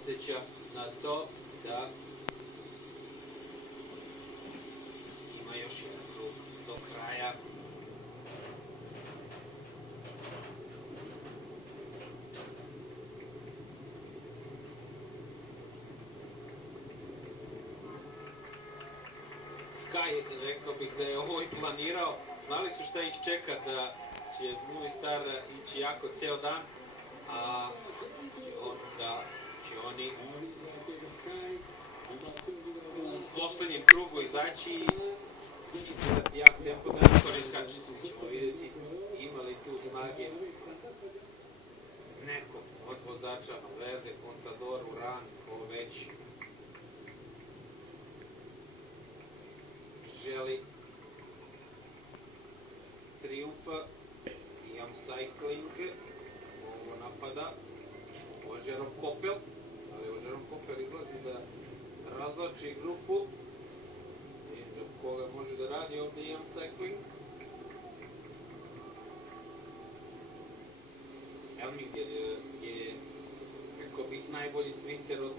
podsjeća na to da ima još jedan krug do kraja. Sky, rekao bih da je ovo i planirao, znali su šta ih čeka, da će Movistar ići jako ceo dan, a onda će oni u poslednjem krugu izaći i gledati jak tempo da niko ne skače. Ćemo vidjeti ima li tu snage nekog od vozača Valverde, Contador, Uran, ko već želi trijumfa. Iam Cycling, ovo napada Ožerom Kopel, ali Ožerom Kopel izlazi da razlači grupu i za koga može da radi ovdje Iam Cycling. Elmiger je, rekao bih, najbolji sprinter od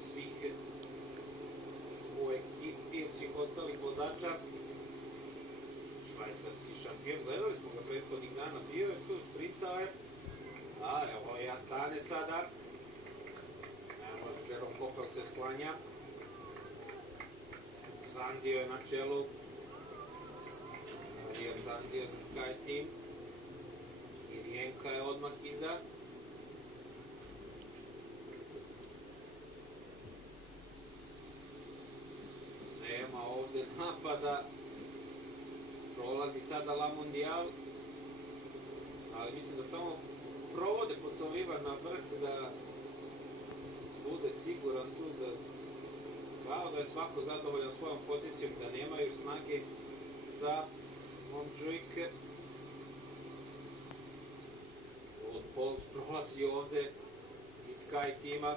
svih u ekipi, od svih ostalih vozača. Švajcarski šampion, gledali smo ga prethodnih dana, bio je tu, sprintao je, a evo ja stane sada, ne može, Jerome Kopel se sklanja, Zandio je na čelu, Javier Zandio za Sky Team, Kirijenka je odmah iza, nema ovde napada, prolazi sada La Mondial, ali mislim da samo provode Pocoviva na vrh da bude siguran tu da kao da je svako zadovoljan svojom pozicijom, da nemaju snage za Montjuic. Od Pols prolazi ovde iz Sky tima,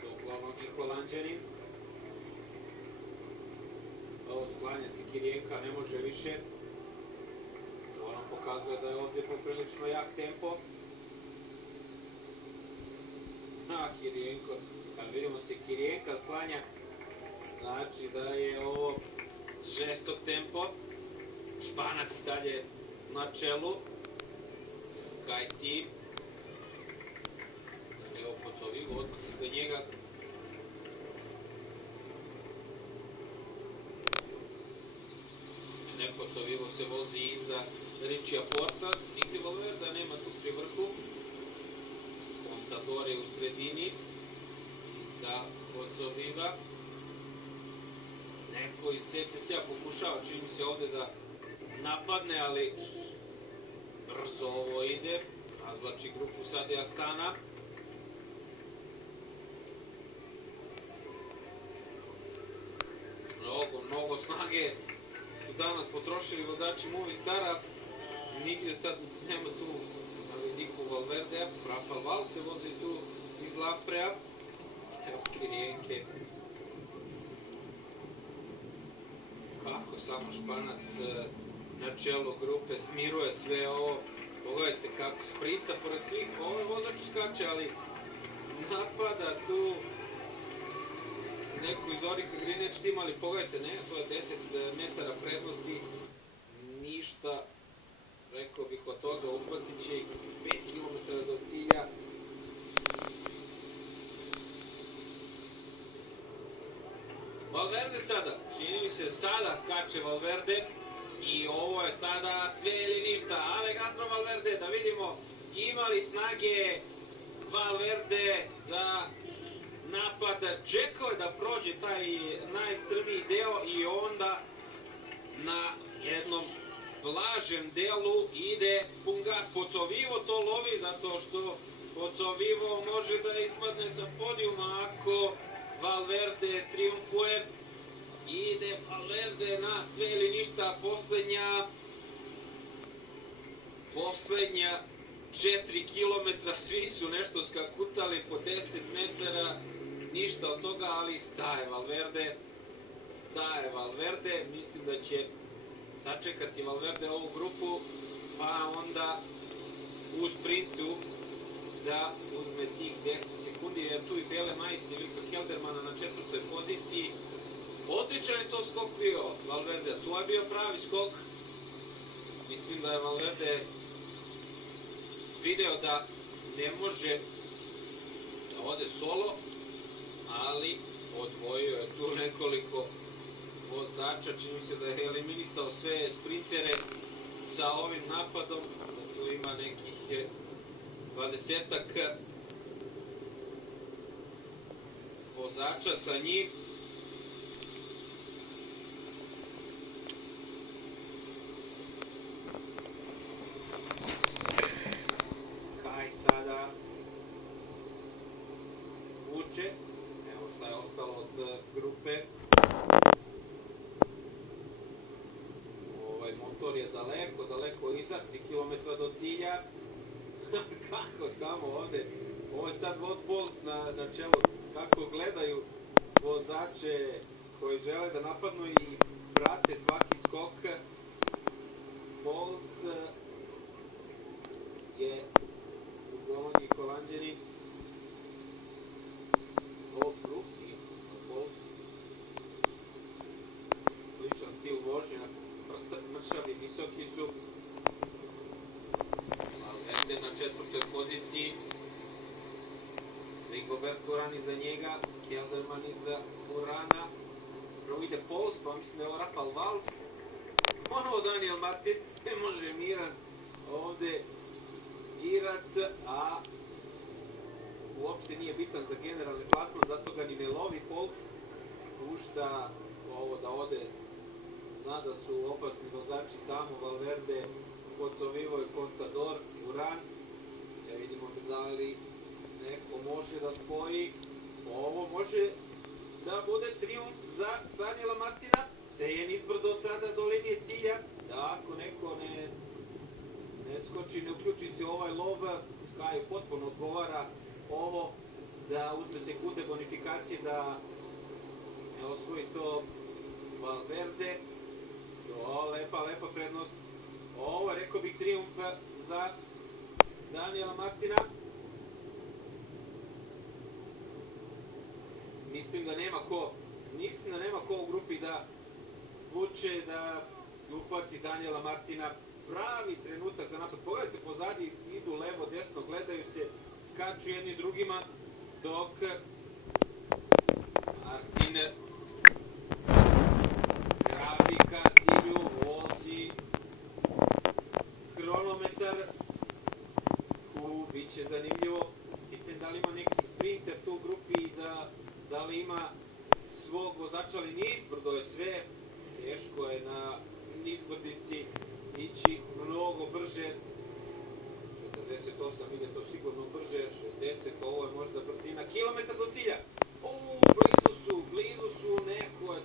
to uglavnom i Holanđanin. Ovo sklanja se Kirijenka, ne može više. To nam pokazuje da je ovdje poprilično jak tempo. Kirijenko, kad vidimo se Kirijenka sklanja, znači da je ovo žestok tempo. Španac dalje na čelu. Sky Team. Evo Pocovivo odmah iza njega. Pocovivo se vozi iza Richija Porta, nigde Valverda nema tu pri vrhu. Contador je u sredini iza Pocoviva. Neko iz CCC-a pokušava, čini se ovde da napadne, ali brzo ovo ide. Razvlači grupu sad je Astana. Mnogo snage danas potrošili vozači Movistara, nigdje sad nema tu Niku Valverde, Rafael Val se vozi tu iz Lamprea, evo Kirijenke, kako samo Španac na čelu grupe smiruje sve ovo, pogledajte kako sprinta pored svih, ovo je vozač skače, ali napada tu neko iz Orica Greenwich tima, ali pogledajte, ne, to je 10 metara prednosti, ništa, rekao bih od toga, uhvatit će 5 km do cilja. Valverde sada, čini mi se sada skače Valverde i ovo je sada sve ili ništa. Alejandro Valverde, da vidimo ima li snage Valverde da napada, čekao je da prođe taj najstrmiji deo i onda na jednom blažem delu ide pun gas. Pocovivo to lovi zato što Pocovivo može da ispadne sa podijuma ako Valverde triumfuje. Ide Valverde na sve ili ništa, poslednja 4 km, svi su nešto skakutali po 10 metara, ništa od toga, ali staje Valverde, mislim da će sačekati Valverde ovu grupu, pa onda u sprintu da uzme tih 10 sekundi, jer tu i bele majice Luka Keldermana na 4. poziciji. Odličan je to skok bio Valverde, tu je bio pravi skok. Mislim da je Valverde video da ne može da ode solo, ali odvojio je tu nekoliko vozača, čini mi se da je eliminisao sve sprintere sa ovim napadom, da tu ima nekih 20-ak vozača sa njim. Sky sada vuče, evo šta je ostalo od grupe. Ovaj motor je daleko iza, 3 km do cilja. Kako samo ovde, ovo je sad Wout Poels na čelu, kako gledaju vozače koji žele da napadnu i prate svaki skok. Poels je uglavnom Holanđanin, off-rook i Poels, sličan stil vožnje, mršavi, visoki su. Valverde na 4. poziciji, Rigoberto Urán iza njega, Kelderman iza Urana. Prvo ide Poels, pa mislim da je ovo Rafael Valls. Ponovo Daniel Martin, ne može miran ovde Irac, a uopšte nije bitan za generalni klasman, zato ga ni ne lovi Poels. Pušta ovo da ode, zna da su opasni vozači samo Valverde, Pocovivo i Contador, Urán. Da vidimo da li neko može da spoji. Ovo može da bude trijumf za Daniela Martina. Sejen izbrdo sada do linije cilja. Da ako neko ne skoči, ne uključi se ovaj lov, Sky potpuno odgovara ovo, da uzme sekunde bonifikacije, da ne osvoji to Valverde. Lepa prednost. Ovo je, rekao bih, trijumf za Daniela Martina. Mislim da nema ko u grupi da vuče, da uhvati Daniela Martina. Pravi trenutak za napad. Pogledajte pozadi, idu levo, desno, gledaju se, skaču jedni drugima, dok Martin grabi ka cilju, vozi hronometar. Biće zanimljivo. Pitam da li ima neki sprinter tu u grupi, da li ima svog vozača, ali nizbrdo je sve. Teško je na nizbrdici ići mnogo brže. 48 ide to sigurno brže, 60, ovo je možda brzina. Kilometar do cilja. Blizu su, neko je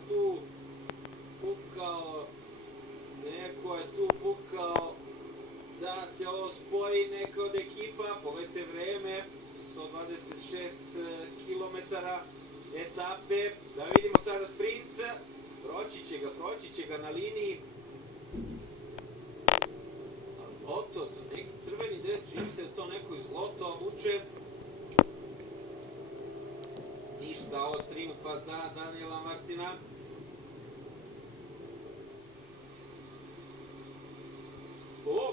tu pukao da se ovo spoji, neka od ekipa. Pogledajte vreme, 126 km etape. Da vidimo sada sprint. Proći će ga na liniji. Loto, neki crveni dres, čini se da to neko iz Loto vuče. Ništa od trijumfa za Daniela Martina.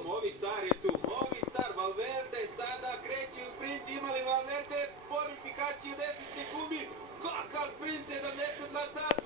Movistar je tu, Valverde sada kreće u sprint, imali Valverde bonifikaciju 10 sekundi, kakav sprint, 70 na sat,